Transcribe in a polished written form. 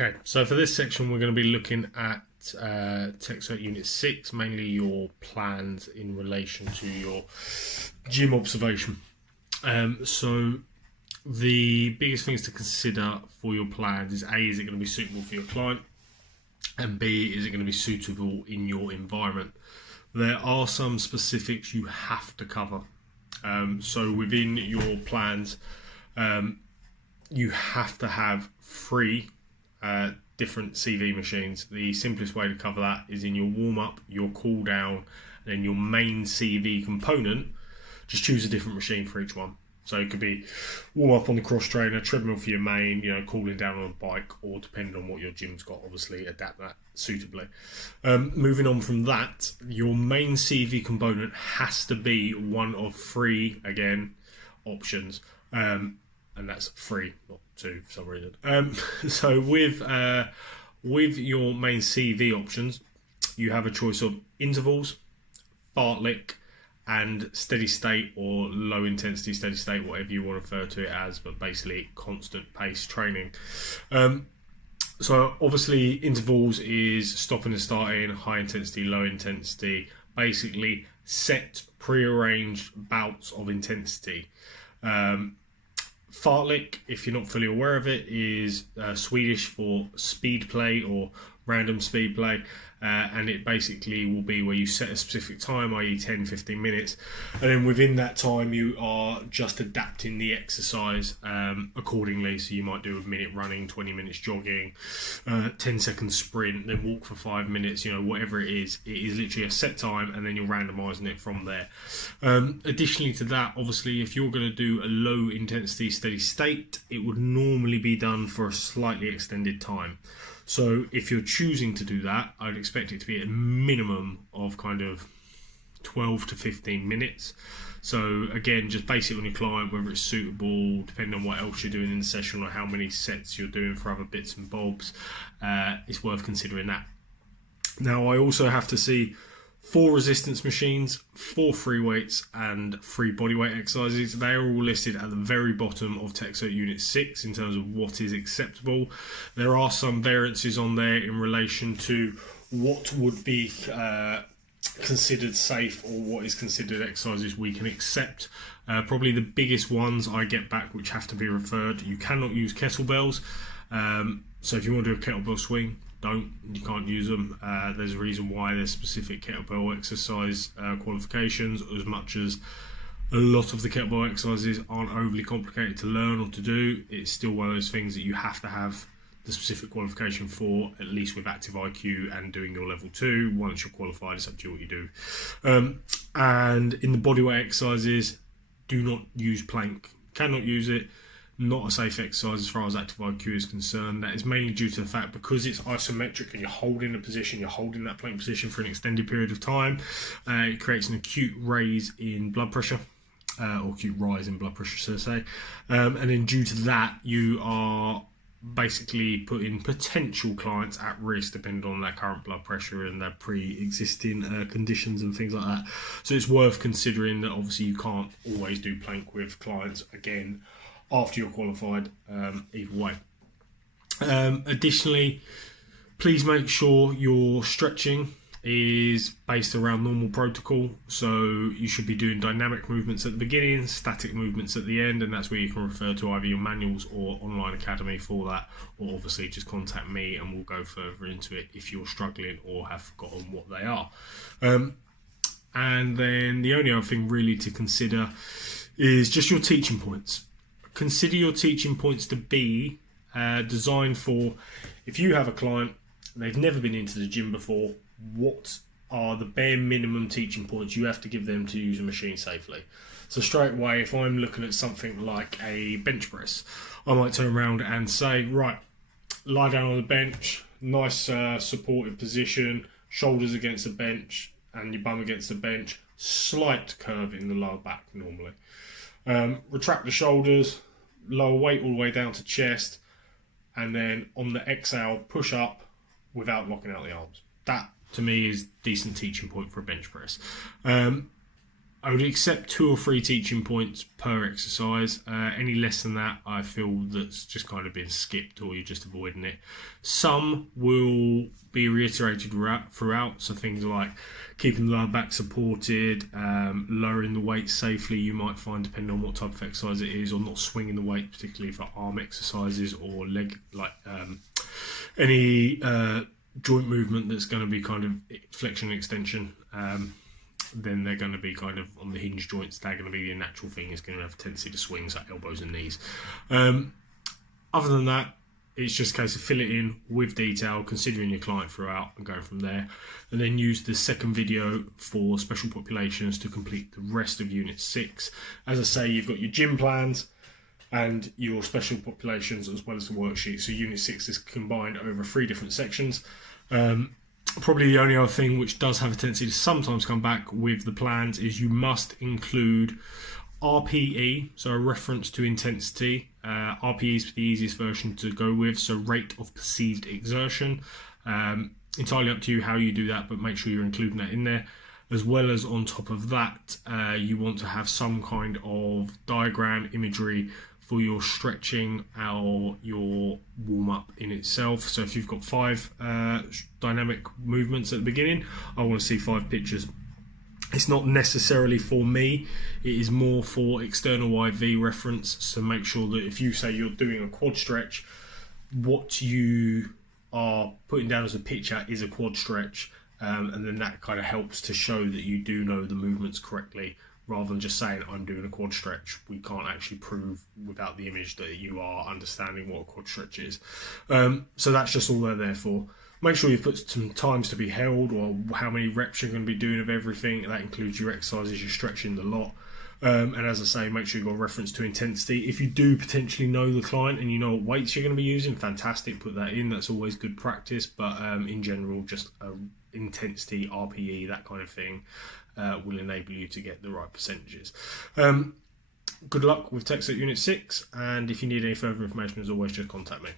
Okay, so for this section, we're going to be looking at TechCert Unit 6, mainly your plans in relation to your gym observation. So the biggest things to consider for your plans is A, is it going to be suitable for your client? And B, is it going to be suitable in your environment? There are some specifics you have to cover. So within your plans, you have to have 3 different CV machines. The simplest way to cover that is in your warm-up, your cool-down, and then your main CV component. Just choose a different machine for each one. So it could be warm-up on the cross-trainer, treadmill for your main, cooling down on a bike, or depending on what your gym's got, obviously adapt that suitably. Moving on from that, your main CV component has to be one of 3, again, options. And that's 3, not 2 for some reason. So with your main CV options, you have a choice of intervals, fartlek, and steady state or low intensity steady state, whatever you want to refer to it as, but basically constant pace training. So obviously intervals is stopping and starting, high intensity, low intensity, basically set prearranged bouts of intensity. Fartlek, if you're not fully aware of it, is Swedish for speed play or random speed play, and it basically will be where you set a specific time, i.e. 10-15 minutes, and then within that time you are just adapting the exercise accordingly. So you might do a minute running, 20 minutes jogging, 10-second sprint, then walk for 5 minutes, whatever it is literally a set time, and then you're randomising it from there. Additionally to that, obviously if you're going to do a low intensity steady state, it would normally be done for a slightly extended time. So if you're choosing to do that, I'd expect it to be a minimum of kind of 12 to 15 minutes. So again, just base it on your client, whether it's suitable, depending on what else you're doing in the session or how many sets you're doing for other bits and bobs. It's worth considering that. Now, I also have to see 4 resistance machines, 4 free weights, and 3 bodyweight exercises. They are all listed at the very bottom of TechCert Unit 6 in terms of what is acceptable. There are some variances on there in relation to what would be considered safe or what is considered exercises we can accept. Probably the biggest ones I get back which have to be referred: you cannot use kettlebells. So if you want to do a kettlebell swing, you can't use them. There's a reason why there's specific kettlebell exercise qualifications. As much as a lot of the kettlebell exercises aren't overly complicated to learn or to do, it's still one of those things that you have to have the specific qualification for, at least with Active IQ and doing your level 2. Once you're qualified, it's up to you what you do. And in the bodyweight exercises, do not use plank. Cannot use it. Not a safe exercise as far as Active IQ is concerned. That is mainly due to the fact because it's isometric and you're holding a position, you're holding that plank position for an extended period of time. It creates an acute raise in blood pressure, or acute rise in blood pressure, so to say. And then due to that, you are basically putting potential clients at risk depending on their current blood pressure and their pre-existing conditions and things like that. So it's worth considering that obviously you can't always do plank with clients again after you're qualified, either way. Additionally, please make sure your stretching is based around normal protocol. So you should be doing dynamic movements at the beginning, static movements at the end, and that's where you can refer to either your manuals or online academy for that, or obviously just contact me and we'll go further into it if you're struggling or have forgotten what they are. And then the only other thing really to consider is just your teaching points. Consider your teaching points to be designed for, if you have a client, they've never been into the gym before, what are the bare minimum teaching points you have to give them to use a machine safely? So straight away, if I'm looking at something like a bench press, I might turn around and say, right, lie down on the bench, nice supportive position, shoulders against the bench and your bum against the bench, slight curve in the lower back normally. Retract the shoulders, lower weight all the way down to chest, and then on the exhale, push up without locking out the arms. That, to me, is decent teaching point for a bench press. I would accept 2 or 3 teaching points per exercise. Any less than that, I feel that's just kind of been skipped, or you're just avoiding it. Some will be reiterated throughout, so things like keeping the lower back supported, lowering the weight safely, you might find, depending on what type of exercise it is, or not swinging the weight, particularly for arm exercises or leg, like any joint movement that's going to be kind of flexion and extension. Then they're going to be kind of on the hinge joints. They're going to be a natural thing. It's going to have a tendency to swing, so elbows and knees. Other than that, it's just a case of fill it in with detail, considering your client throughout, and going from there. And then use the second video for special populations to complete the rest of Unit 6. As I say, you've got your gym plans and your special populations as well as the worksheet. So Unit 6 is combined over 3 different sections. Probably the only other thing which does have a tendency to sometimes come back with the plans is you must include RPE, so a reference to intensity. RPE is the easiest version to go with, so rate of perceived exertion. Entirely up to you how you do that, but make sure you're including that in there. As well as on top of that, you want to have some kind of diagram, imagery for your stretching or your warm-up in itself. So if you've got 5 dynamic movements at the beginning, I want to see 5 pictures. It's not necessarily for me, it is more for external IV reference. So make sure that if you say you're doing a quad stretch, what you are putting down as a picture is a quad stretch, and then that kind of helps to show that you do know the movements correctly, rather than just saying I'm doing a quad stretch. We can't actually prove without the image that you are understanding what a quad stretch is. So that's just all they're there for. Make sure you put some times to be held, or how many reps you're going to be doing of everything. That includes your exercises, your stretching, the lot. And as I say, make sure you've got a reference to intensity. If you do potentially know the client and you know what weights you're going to be using, fantastic, put that in. That's always good practice. But in general, just intensity, RPE, that kind of thing will enable you to get the right percentages. Good luck with TechSet Unit 6, and if you need any further information, as always, just contact me.